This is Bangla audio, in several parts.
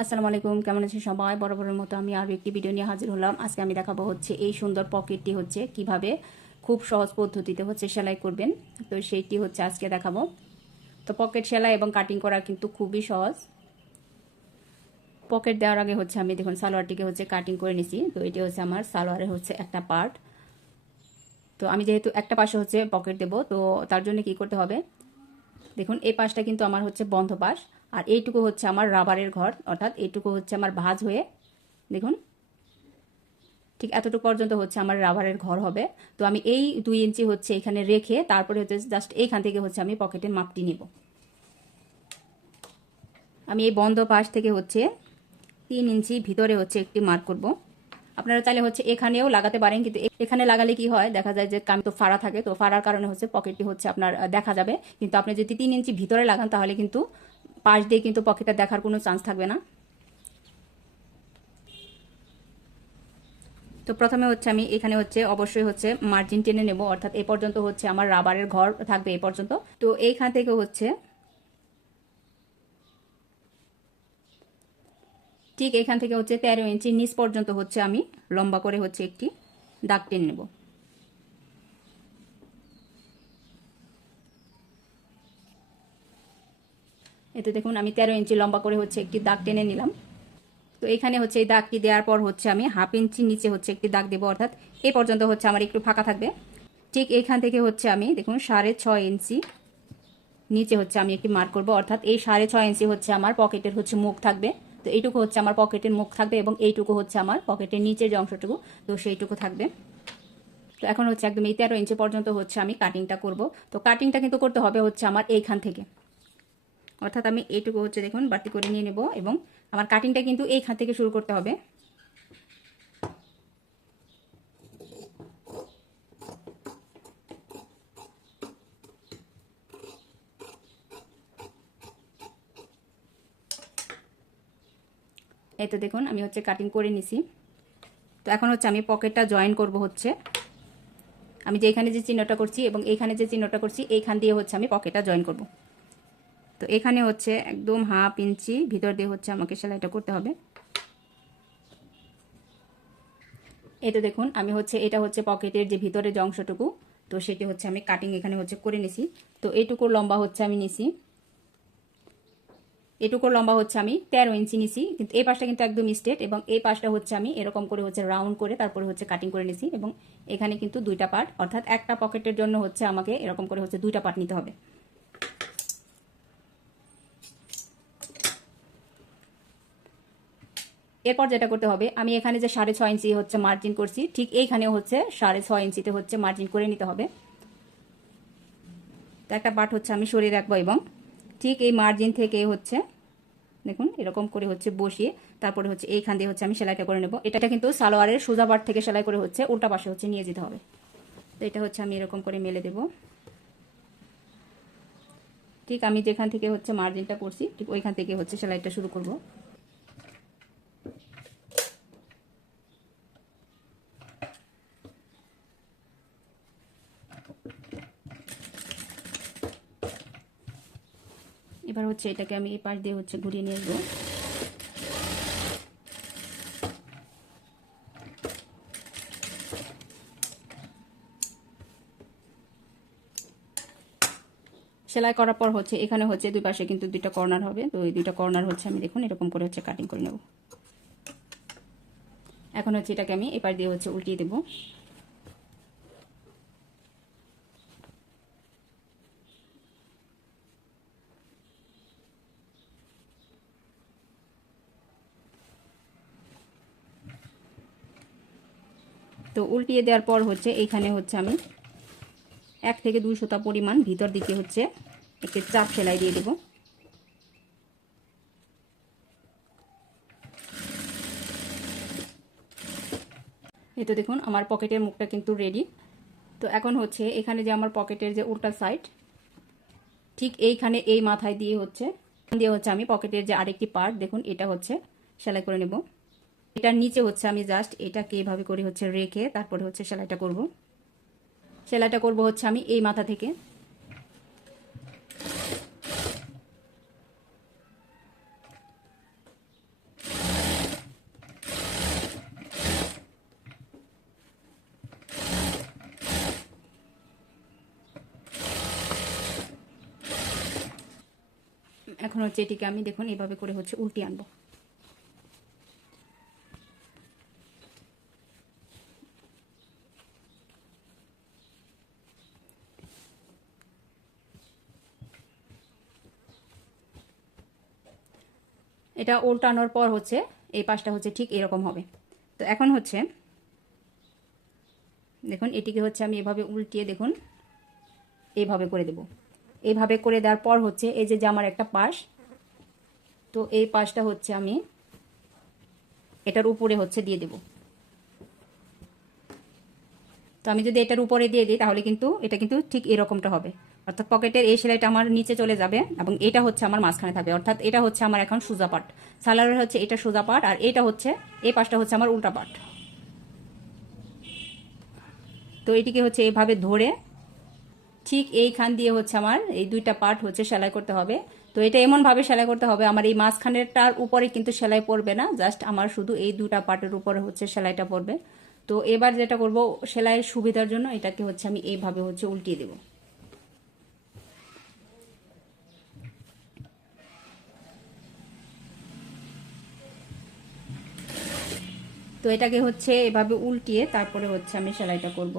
আসসালামু আলাইকুম, কেমন আছেন সবাই? বরাবরের মতো আমি আরও একটি ভিডিও নিয়ে হাজির হলাম। আজকে আমি দেখাবো হচ্ছে এই সুন্দর পকেটটি হচ্ছে কিভাবে খুব সহজ পদ্ধতিতে হচ্ছে সেলাই করবেন। তো সেইটি হচ্ছে আজকে দেখাবো। তো পকেট সেলাই এবং কাটিং করা কিন্তু খুবই সহজ। পকেট দেওয়ার আগে হচ্ছে আমি দেখুন সালোয়ারটিকে হচ্ছে কাটিং করে নিছি। তো এটি হচ্ছে আমার সালোয়ারের হচ্ছে একটা পার্ট। তো আমি যেহেতু একটা পাশে হচ্ছে পকেট দেব, তো তার জন্য কি করতে হবে, দেখুন এই পাশটা কিন্তু আমার হচ্ছে বন্ধ পাশ, আর এইটুকু হচ্ছে আমার রাবারের ঘর, অর্থাৎ এইটুকু হচ্ছে আমার ভাঁজ হয়ে দেখুন ঠিক এতটুকু পর্যন্ত হচ্ছে আমার রাবারের ঘর হবে। তো আমি এই 2 ইঞ্চি হচ্ছে এখানে রেখে তারপরে হচ্ছে জাস্ট এইখান থেকে হচ্ছে আমি পকেটের মাপটি নিব। আমি এই বন্ধ পাশ থেকে হচ্ছে 3 ইঞ্চি ভিতরে হচ্ছে একটি মার্ক করব। আপনারা চাইলে হচ্ছে এখানেও লাগাতে পারেন, কিন্তু এখানে লাগালে কি হয়, দেখা যায় যে কামি তো ফাড়া থাকে, তো ফাড়ার কারণে হচ্ছে পকেটটি হচ্ছে আপনার দেখা যাবে। কিন্তু আপনি যদি 3 ইঞ্চি ভিতরে লাগান তাহলে কিন্তু পাশ দিয়ে কিন্তু পকেটটা দেখার কোনো চান্স থাকবে না। তো প্রথমে হচ্ছে আমি এখানে হচ্ছে অবশ্যই হচ্ছে মার্জিন টেনে নেব, অর্থাৎ এই পর্যন্ত হচ্ছে আমার রাবারের ঘর থাকবে এই পর্যন্ত। তো এইখান থেকে হচ্ছে ঠিক এখান থেকে হচ্ছে 13 ইঞ্চি নিচ পর্যন্ত হচ্ছে আমি লম্বা করে হচ্ছে একটি দাগ টেনে নেব। এতে দেখুন আমি 13 ইঞ্চি লম্বা করে হচ্ছে একটি দাগ টেনে নিলাম। তো এখানে হচ্ছে এই দাগটি দেওয়ার পর হচ্ছে আমি হাফ ইঞ্চি নিচে হচ্ছে একটি দাগ দেবো, অর্থাৎ এই পর্যন্ত হচ্ছে আমার একটু ফাঁকা থাকবে। ঠিক এইখান থেকে হচ্ছে আমি দেখুন 6.5 ইঞ্চি নিচে হচ্ছে আমি একটি মার্ক করব, অর্থাৎ এই 6.5 ইঞ্চি হচ্ছে আমার পকেটের হচ্ছে মুখ থাকবে। তো এইটুকু হচ্ছে আমার পকেটের মুখ থাকবে এবং এইটুকু হচ্ছে আমার পকেটের নিচের যে অংশটুকু, তো সেইটুকু থাকবে। তো এখন হচ্ছে একদম এই 13 ইঞ্চি পর্যন্ত হচ্ছে আমি কাটিংটা করব। তো কাটিংটা কিন্তু করতে হবে হচ্ছে আমার এইখান থেকে, অর্থাৎ আমি এইটুকু হচ্ছে দেখুন বাড়তি করে নিয়ে নেব এবং আমার কাটিংটা কিন্তু এইখান থেকে শুরু করতে হবে। এই তো দেখুন আমি হচ্ছে কাটিং করে নিছি। তো এখন হচ্ছে আমি পকেটটা জয়েন করব হচ্ছে আমি যে এখানে যে চিহ্নটা করছি এবং এইখানে যে চিহ্নটা করছি এইখান দিয়ে হচ্ছে আমি পকেটটা জয়েন করব। তো এখানে হচ্ছে একদম হাফ ইঞ্চি ভিতর দিয়ে হচ্ছে আমাকে সেলাইটা করতে হবে। এই তো দেখুন আমি হচ্ছে এটা হচ্ছে পকেটের যে ভিতরের যে অংশটুকু, তো সেটি হচ্ছে আমি কাটিং এখানে হচ্ছে করে নিছি। তো এইটুকুর লম্বা হচ্ছে আমি নিছি, এটুকুর লম্বা হচ্ছে আমি 13 ইঞ্চি নিছি, কিন্তু এই পাশটা কিন্তু একদম স্ট্রেট এবং এই পাশটা হচ্ছে আমি এরকম করে হচ্ছে রাউন্ড করে তারপরে হচ্ছে কাটিং করে নিছি। এবং এখানে কিন্তু দুইটা পার্ট, অর্থাৎ একটা পকেটের জন্য হচ্ছে আমাকে এরকম করে হচ্ছে দুইটা পার্ট নিতে হবে। এরপর যেটা করতে হবে, আমি এখানে যে 6.5 ইঞ্চি হচ্ছে মার্জিন করছি, ঠিক এইখানেও হচ্ছে 6.5 ইঞ্চিতে হচ্ছে মার্জিন করে নিতে হবে। তো একটা পার্ট হচ্ছে আমি সরিয়ে রাখবো এবং ঠিক এই মার্জিন থেকে হচ্ছে দেখুন এরকম করে হচ্ছে বসিয়ে তারপরে হচ্ছে এইখান দিয়ে হচ্ছে আমি সেলাইটা করে নেব। এটা কিন্তু সালোয়ারের সোজা পার্ট থেকে সেলাই করে হচ্ছে উল্টা পাশে হচ্ছে নিয়ে যেতে হবে। তো এটা হচ্ছে আমি এরকম করে মেলে দেব। ঠিক আমি যেখান থেকে হচ্ছে মার্জিনটা করছি ঠিক ওইখান থেকে হচ্ছে সেলাইটা শুরু করব। এবার হচ্ছে এটাকে আমি এই পাশ দিয়ে হচ্ছে ঘুরিয়ে নিয়ে আসবো। সেলাই করার পর হচ্ছে এখানে হচ্ছে দুই পাশে কিন্তু দুইটা কর্নার হবে, তো এই দুইটা কর্নার হচ্ছে আমি দেখুন এরকম করে হচ্ছে কাটিং করে নেব। এখন হচ্ছে এটাকে আমি এই পাশ দিয়ে হচ্ছে উল্টিয়ে দেব। তো উল্টিয়ে দেওয়ার পর হচ্ছে এইখানে হচ্ছে আমি 1 থেকে 2 সুতা পরিমাণ ভিতর দিকে হচ্ছে একটি চাপ সেলাই দিয়ে দেব। এই তো দেখুন আমার পকেটের মুখটা কিন্তু রেডি। তো এখন হচ্ছে এখানে যে আমার পকেটের যে উল্টা সাইড, ঠিক এইখানে এই মাথায় দিয়ে হচ্ছে আমি পকেটের যে আরেকটি পার্ট দেখুন এটা হচ্ছে সেলাই করে নেব। এটার নিচে হচ্ছে আমি জাস্ট এটাকে এইভাবে করে হচ্ছে রেখে তারপরে হচ্ছে সেলাইটা করব হচ্ছে আমি এই মাথা থেকে। এখন হচ্ছে এটিকে আমি দেখুন এভাবে করে হচ্ছে উল্টিয়ে আনবো। এটা উল্টানোর পর হচ্ছে এই পাশটা হচ্ছে ঠিক এরকম হবে। তো এখন হচ্ছে দেখুন এটিকে হচ্ছে আমি এভাবে উল্টিয়ে দেখুন এইভাবে করে দেব। এইভাবে করে দেওয়ার পর হচ্ছে এই যে আমার একটা পাশ, তো এই পাশটা হচ্ছে আমি এটার উপরে হচ্ছে দিয়ে দেব। তো আমি যদি এটার উপরে দিয়ে দিই তাহলে কিন্তু এটা কিন্তু ঠিক এরকমটা হবে, অর্থাৎ পকেটের এই সেলাইটা আমার নিচে চলে যাবে এবং এটা হচ্ছে আমার মাঝখানে থাকবে, অর্থাৎ এটা হচ্ছে আমার এখন সোজা পাট। সালোয়ারের হচ্ছে এটা সোজা পাট আর এটা হচ্ছে এই পাশটা হচ্ছে আমার উল্টা পাট। তো এটিকে হচ্ছে এইভাবে ধরে ঠিক এইখান দিয়ে হচ্ছে আমার এই দুইটা পার্ট হচ্ছে সেলাই করতে হবে। তো এটা এমনভাবে সেলাই করতে হবে আমার এই মাঝখানেরটার উপরে কিন্তু সেলাই পড়বে না, জাস্ট আমার শুধু এই দুটা পার্টের উপরে হচ্ছে সেলাইটা পড়বে। তো এবার যেটা করব সেলাইয়ের সুবিধার জন্য এটাকে হচ্ছে আমি এইভাবে হচ্ছে উল্টিয়ে দেব। তো এটাকে হচ্ছে এভাবে উল্টিয়ে তারপরে হচ্ছে আমি সেলাইটা করব।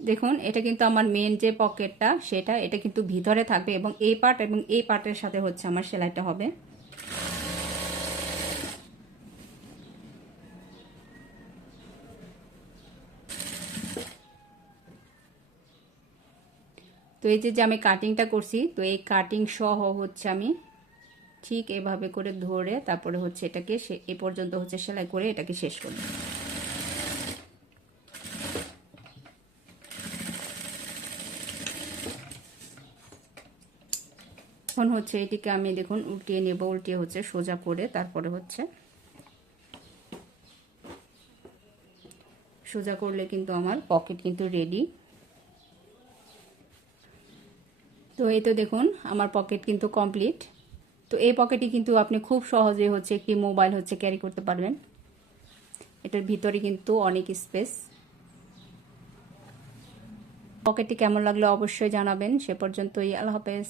দেখুন এটা কিন্তু আমার মেন যে পকেটটা সেটা এটা কিন্তু ভিতরে থাকবে এবং এই পার্ট এবং এই পার্টের সাথে হচ্ছে আমার সেলাইটা হবে। তো এই যে আমি কাটিংটা করছি, তো এই কাটিং সহ হচ্ছে আমি ঠিক এভাবে করে ধরে তারপরে হচ্ছে এটাকে এ পর্যন্ত হচ্ছে সেলাই করে এটাকে শেষ করব। এখন হচ্ছে এটিকে আমি দেখুন উল্টিয়ে নেব, উল্টিয়ে হচ্ছে সোজা করে তারপরে হচ্ছে সোজা করলে কিন্তু আমার পকেট কিন্তু রেডি। তো এই তো দেখুন আমার পকেট কিন্তু কমপ্লিট। তো এই পকেটে কিন্তু আপনি খুব সহজে হচ্ছে একটি মোবাইল হচ্ছে ক্যারি করতে পারবেন। এটার ভিতরে কিন্তু অনেক স্পেস। পকেটটি কেমন লাগলো অবশ্যই জানাবেন। সে পর্যন্তই, আল্লাহ হাফেজ।